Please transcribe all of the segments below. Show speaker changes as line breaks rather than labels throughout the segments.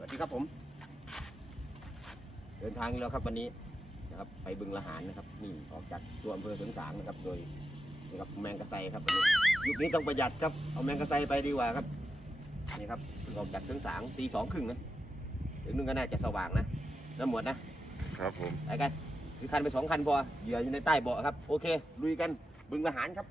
สวัสดีครับผม เดินทางอีกแล้วครับวันนี้นะครับไปบึงละหารนะครับนี่ออกจากตัวอำเภอเสริงสางนะครับ โดยนะครับแมงกะไซครับวันนี้ยุคนี้ต้องประหยัดครับเอาแมงกะไซไปดีกว่าครับนี่ครับเพิ่งออกจากเสริงสางตีสองครึ่งนะถึงนึงก็น่าจะสว่างนะน้ำหมวดนะ
ครับผม
ไปกันถือคันไปสองคันพอเหยื่ออยู่ในใต้เบาะครับ โอเคลุยกันบึงละหารครับ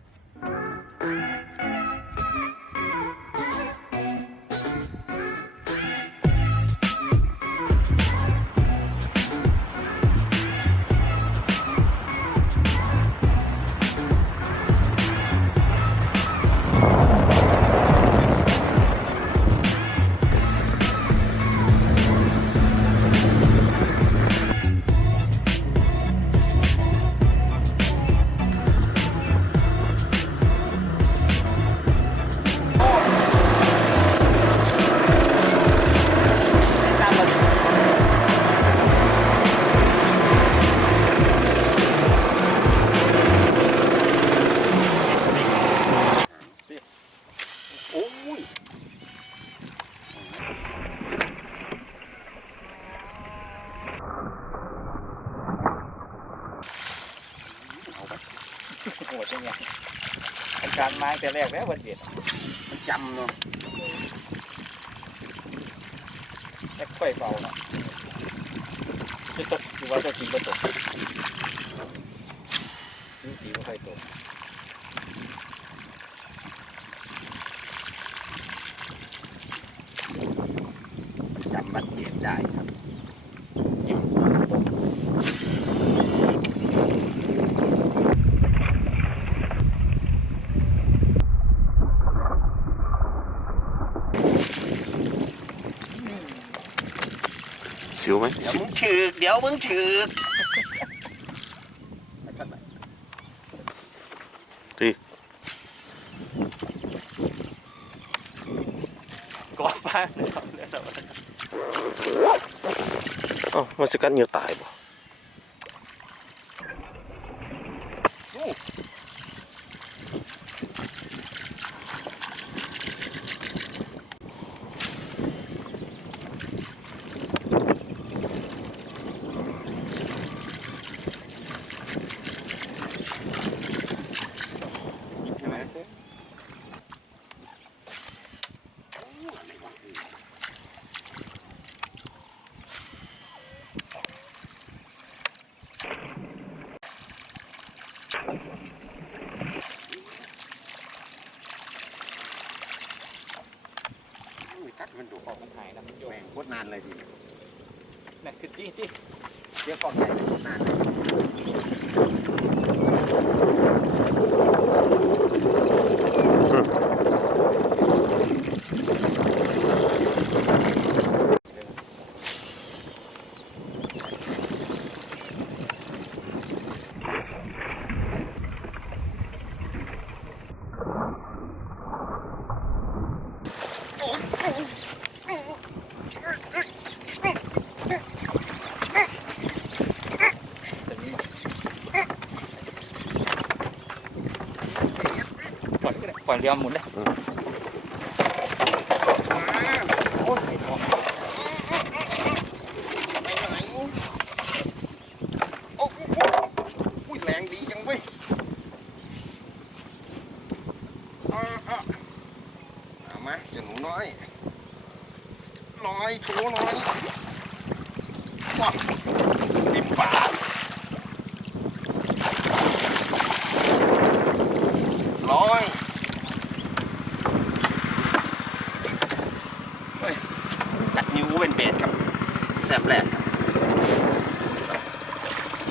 โหดจังไงอาจารย์มาแต่แรกแล้ววันเด็ด
มันจำเนาะ
แค่ค่อยเบาเนาะจะตกหรือว่าจะกินก็ตกนี่สีว่าค่อยตก
จำบัตรเกียรได้ครับ
ชิวไหม
เดี๋ยวมึงฉึก เดี๋ยวมึงฉึก
กอฟ้าเลยครับเลยครับ
อ๋อมันสกัดเหนียวตายบ่
ใช่ไหม กัด
มันดุออกมันหายนะมันโยแม
่งงโคตรนานเลยที
นั่นคือที่ที่
เดี๋ยวกล้องใหญ่โคตรนานเลย
ปล่อยก็ได้ปล่อยเรือหมุนเลย
อุ้ยแรงดีจังเว้ยเอาเอาเอามาเจ้าหนูน้อยลอยโถลอยว้าวติมฝาลอยเฮ้ยกัดนิ้วเป็นเบสครับ แหลกครับ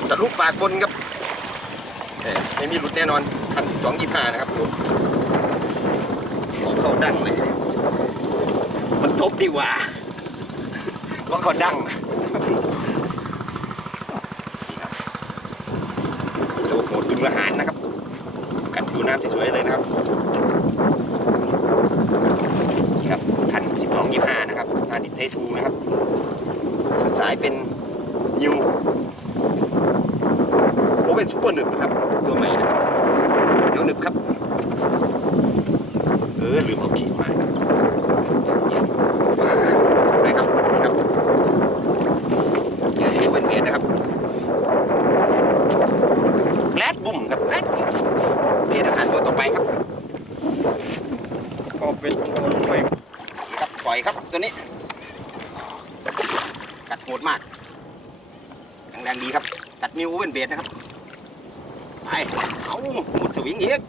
ตะลุกปากบนครับไม่มีหลุดแน่นอนพันสองยี่ห้านะครับผมของเขาดังเลย มันทบดีกว่าก็เขาดังโอ้โหดึงละหารนะครับ กัดดูน้ำสวยๆเลยนะครับาดิเททูนะครับส่วนสายเป็นนิวโอเป็นซุปเปอร์หนึบนะครับ ตัวใหม่นะเดี๋ยวหนึบครับ เออลืมเอาขีดมาได้ครับนี่ครับเดี๋ยวจะเป็นเมครับแรดบุ่มครับแรดบุ่มเรียนอาหารตัวต่อไป
ก็เป็นตัวลงไป
ครับปล่อยครับตัวนี้ กัดโหดมากแข็งแรงดีครับกัดนิ้วเป็นเบสนะครับ ไป เอาหมุดสวิงอีกอะ